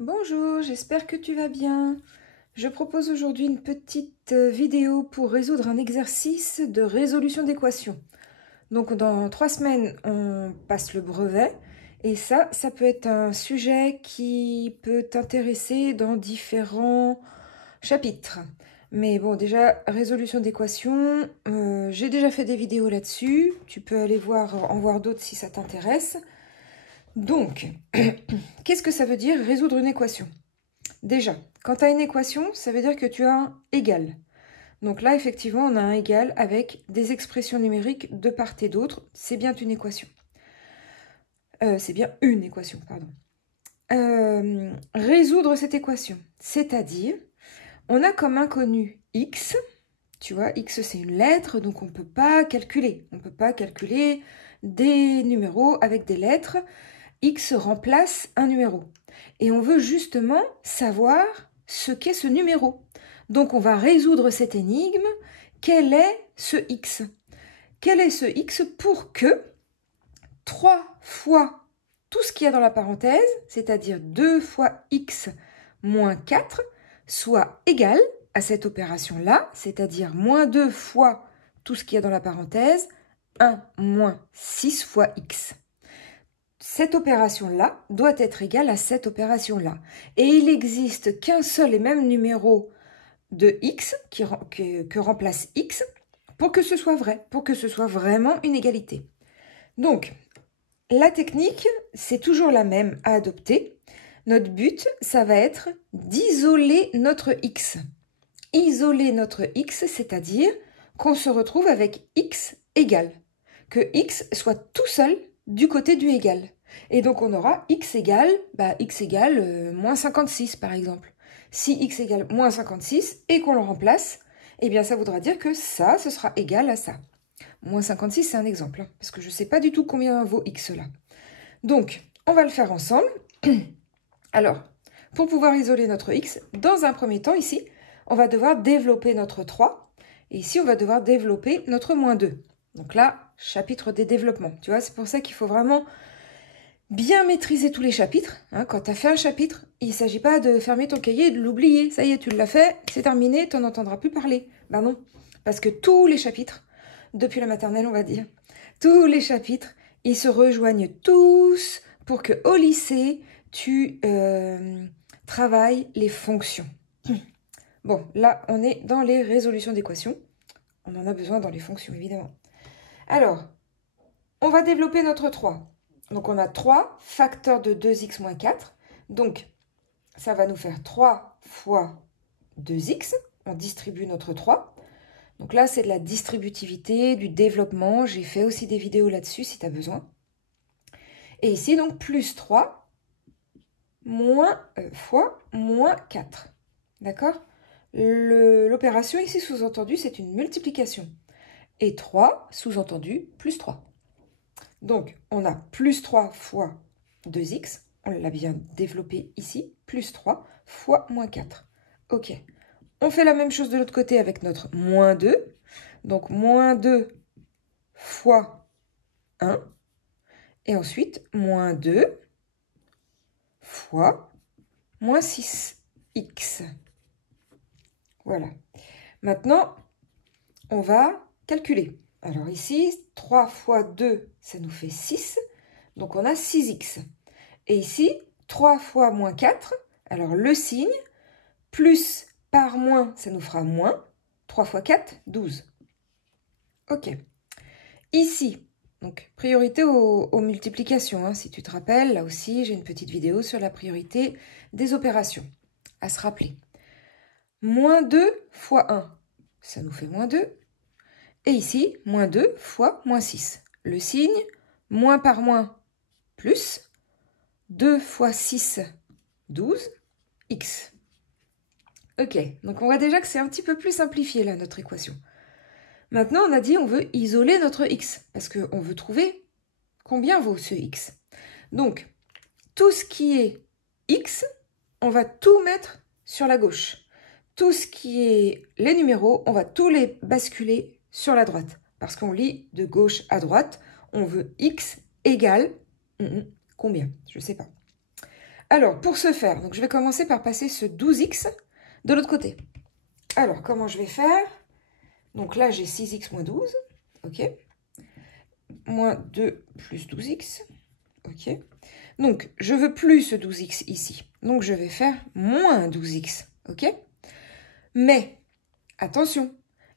Bonjour, j'espère que tu vas bien. Je propose aujourd'hui une petite vidéo pour résoudre un exercice de résolution d'équation. Donc dans 3 semaines, on passe le brevet et ça peut être un sujet qui peut t'intéresser dans différents chapitres. Mais bon, déjà, résolution d'équation, j'ai déjà fait des vidéos là-dessus. Tu peux aller en voir d'autres si ça t'intéresse. Donc, qu'est-ce que ça veut dire résoudre une équation? Déjà, quand tu as une équation, ça veut dire que tu as un égal. Donc là, effectivement, on a un égal avec des expressions numériques de part et d'autre. C'est bien une équation. Pardon. Résoudre cette équation, c'est-à-dire, on a comme inconnu x. Tu vois, x, c'est une lettre, donc on ne peut pas calculer. On ne peut pas calculer des numéros avec des lettres. X remplace un numéro. Et on veut justement savoir ce qu'est ce numéro. Donc on va résoudre cette énigme. Quel est ce X? Quel est ce X pour que 3 fois tout ce qu'il y a dans la parenthèse, c'est-à-dire 2 fois X moins 4, soit égal à cette opération-là, c'est-à-dire moins 2 fois tout ce qu'il y a dans la parenthèse, 1 moins 6 fois X. Cette opération-là doit être égale à cette opération-là. Et il n'existe qu'un seul et même numéro de x que remplace x pour que ce soit vrai, pour que ce soit vraiment une égalité. Donc, la technique, c'est toujours la même à adopter. Notre but, ça va être d'isoler notre x. Isoler notre x, c'est-à-dire qu'on se retrouve avec x égal. Que x soit tout seul du côté du égal. Et donc on aura x égale moins 56 par exemple. Si x égale moins 56 et qu'on le remplace, eh bien ça voudra dire que ça, ce sera égal à ça. Moins 56, c'est un exemple, hein, parce que je ne sais pas du tout combien vaut x là. Donc, on va le faire ensemble. Alors, pour pouvoir isoler notre x, dans un premier temps ici, on va devoir développer notre 3. Et ici, on va devoir développer notre moins 2. Donc là, chapitre des développements. Tu vois, c'est pour ça qu'il faut vraiment bien maîtriser tous les chapitres. Hein. Quand tu as fait un chapitre, il ne s'agit pas de fermer ton cahier et de l'oublier. Ça y est, tu l'as fait, c'est terminé, tu n'en entendras plus parler. Ben non, parce que tous les chapitres, depuis la maternelle, on va dire, tous les chapitres, ils se rejoignent tous pour qu'au lycée, tu travailles les fonctions. Bon, là, on est dans les résolutions d'équations. On en a besoin dans les fonctions, évidemment. Alors, on va développer notre 3. Donc, on a 3 facteurs de 2x moins 4. Donc, ça va nous faire 3 fois 2x. On distribue notre 3. Donc là, c'est de la distributivité, du développement. J'ai fait aussi des vidéos là-dessus si tu as besoin. Et ici, donc, plus 3 fois moins 4. D'accord? L'opération ici, sous-entendu, c'est une multiplication. Et 3, sous-entendu, plus 3. Donc, on a plus 3 fois 2x, on l'a bien développé ici, plus 3 fois moins 4. Ok, on fait la même chose de l'autre côté avec notre moins 2. Donc, moins 2 fois 1. Et ensuite, moins 2 fois moins 6x. Voilà. Maintenant, on va calculer. Alors ici, 3 fois 2, ça nous fait 6. Donc, on a 6x. Et ici, 3 fois moins 4, alors le signe, plus par moins, ça nous fera moins. 3 fois 4, 12. Ok. Ici, donc priorité aux multiplications. Hein, si tu te rappelles, là aussi, j'ai une petite vidéo sur la priorité des opérations. À se rappeler. Moins 2 fois 1, ça nous fait moins 2. Et ici, moins 2 fois moins 6. Le signe, moins par moins, plus. 2 fois 6, 12, x. Ok, donc on voit déjà que c'est un petit peu plus simplifié là, notre équation. Maintenant, on a dit on veut isoler notre x, parce qu'on veut trouver combien vaut ce x. Donc, tout ce qui est x, on va tout mettre sur la gauche. Tout ce qui est les numéros, on va tous les basculer sur la droite. Parce qu'on lit de gauche à droite, on veut x égale combien? Je ne sais pas. Alors, pour ce faire, donc je vais commencer par passer ce 12x de l'autre côté. Alors, comment je vais faire? Donc là, j'ai 6x moins 12, ok. Moins 2 plus 12x, ok. Donc, je veux plus ce 12x ici. Donc, je vais faire moins 12x, ok. Mais, attention,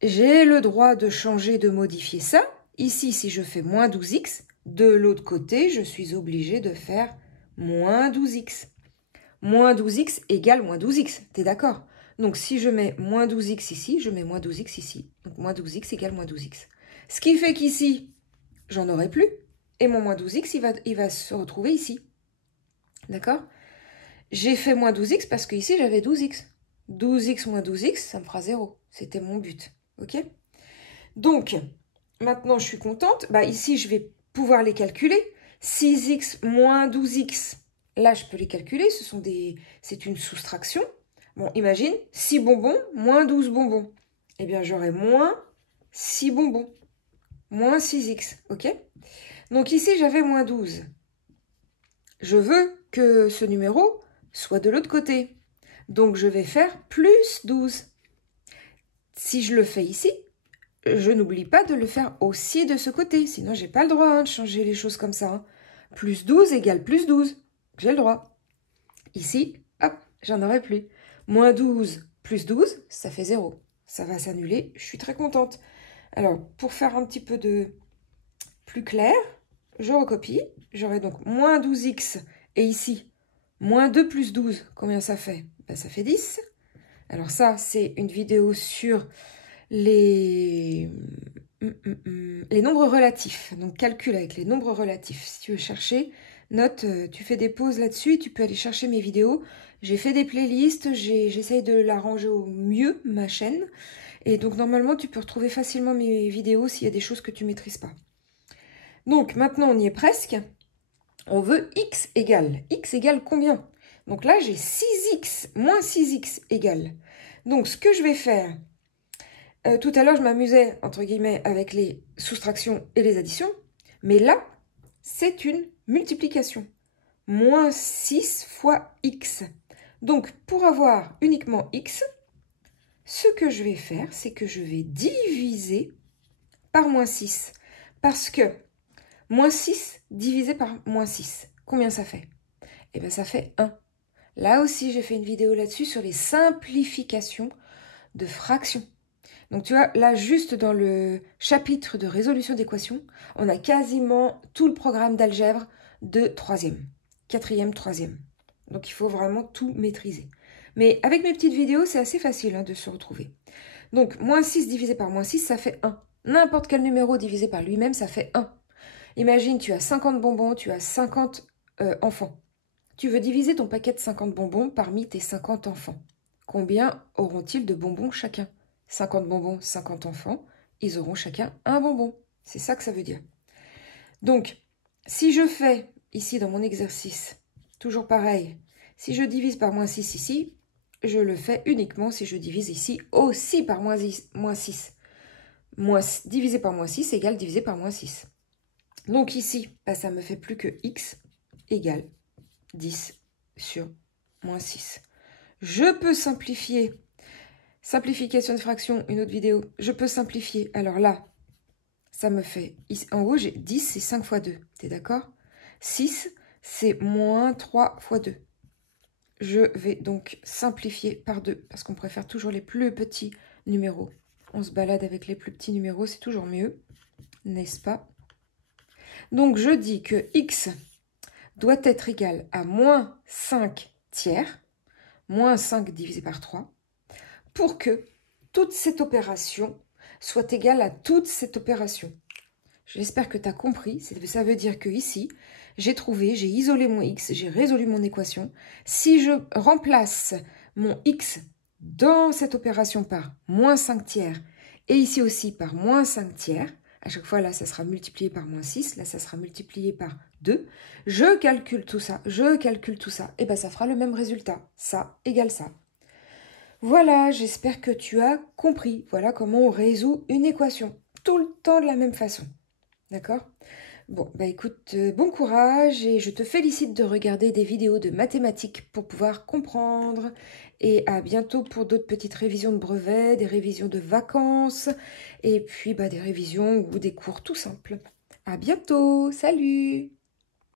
j'ai le droit de changer, de modifier ça. Ici, si je fais moins 12x, de l'autre côté, je suis obligée de faire moins 12x. Moins 12x égale moins 12x, t'es d'accord? Donc, si je mets moins 12x ici, je mets moins 12x ici. Donc, moins 12x égale moins 12x. Ce qui fait qu'ici, j'en aurai plus. Et mon moins 12x, il va se retrouver ici. D'accord? J'ai fait moins 12x parce qu'ici, j'avais 12x. 12x moins 12x, ça me fera 0. C'était mon but. OK? Donc, maintenant, je suis contente. Bah, ici, je vais pouvoir les calculer. 6x moins 12x. Là, je peux les calculer. C'est une soustraction. Bon, imagine, 6 bonbons moins 12 bonbons. Eh bien, j'aurai moins 6 bonbons. Moins 6x. OK? Donc, ici, j'avais moins 12. Je veux que ce numéro soit de l'autre côté. Donc, je vais faire plus 12. Si je le fais ici, je n'oublie pas de le faire aussi de ce côté. Sinon, je n'ai pas le droit de changer les choses comme ça. Plus 12 égale plus 12. J'ai le droit. Ici, hop, j'en aurai plus. Moins 12 plus 12, ça fait 0. Ça va s'annuler. Je suis très contente. Alors, pour faire un petit peu de plus clair, je recopie. J'aurai donc moins 12x. Et ici, moins 2 plus 12. Combien ça fait? Ben, ça fait 10. Alors ça, c'est une vidéo sur les nombres relatifs. Donc, calcul avec les nombres relatifs. Si tu veux chercher, note, tu fais des pauses là-dessus. Tu peux aller chercher mes vidéos. J'ai fait des playlists. J'essaye de l'arranger au mieux, ma chaîne. Et donc, normalement, tu peux retrouver facilement mes vidéos s'il y a des choses que tu ne maîtrises pas. Donc, maintenant, on y est presque. On veut x égale. X égale combien? Donc là, j'ai 6x moins 6x égale. Donc, ce que je vais faire, tout à l'heure, je m'amusais, entre guillemets, avec les soustractions et les additions. Mais là, c'est une multiplication. Moins 6 fois x. Donc, pour avoir uniquement x, ce que je vais faire, c'est que je vais diviser par moins 6. Parce que moins 6 divisé par moins 6, combien ça fait? Eh bien, ça fait 1. Là aussi, j'ai fait une vidéo là-dessus sur les simplifications de fractions. Donc, tu vois, là, juste dans le chapitre de résolution d'équations, on a quasiment tout le programme d'algèbre de 3e, 4e, 3e. Donc, il faut vraiment tout maîtriser. Mais avec mes petites vidéos, c'est assez facile de se retrouver. Donc, moins 6 divisé par moins 6, ça fait 1. N'importe quel numéro divisé par lui-même, ça fait 1. Imagine, tu as 50 bonbons, tu as 50 enfants. Tu veux diviser ton paquet de 50 bonbons parmi tes 50 enfants. Combien auront-ils de bonbons chacun? 50 bonbons, 50 enfants, ils auront chacun un bonbon. C'est ça que ça veut dire. Donc, si je fais, ici dans mon exercice, toujours pareil, si je divise par moins 6 ici, je le fais uniquement si je divise ici aussi par moins 6. Divisé par moins 6 égale divisé par moins 6. Donc ici, bah, ça me fait plus que x égale 10 sur moins 6. Je peux simplifier. Simplification de fraction, une autre vidéo. Je peux simplifier. Alors là, ça me fait... En gros, j'ai 10, c'est 5 fois 2. T'es d'accord? 6, c'est moins 3 fois 2. Je vais donc simplifier par 2, parce qu'on préfère toujours les plus petits numéros. On se balade avec les plus petits numéros, c'est toujours mieux, n'est-ce pas? Donc, je dis que x doit être égal à moins 5 tiers, moins 5 divisé par 3, pour que toute cette opération soit égale à toute cette opération. J'espère que tu as compris. Ça veut dire que ici, j'ai isolé mon x, j'ai résolu mon équation. Si je remplace mon x dans cette opération par moins 5 tiers et ici aussi par moins 5 tiers, à chaque fois, là, ça sera multiplié par moins 6. Là, ça sera multiplié par 2. Je calcule tout ça. Et bien, ça fera le même résultat. Ça égale ça. Voilà, j'espère que tu as compris. Voilà comment on résout une équation. Tout le temps de la même façon. D'accord? Bon, bah écoute, bon courage et je te félicite de regarder des vidéos de mathématiques pour pouvoir comprendre. Et à bientôt pour d'autres petites révisions de brevets, des révisions de vacances et puis bah, des révisions ou des cours tout simples. À bientôt, salut!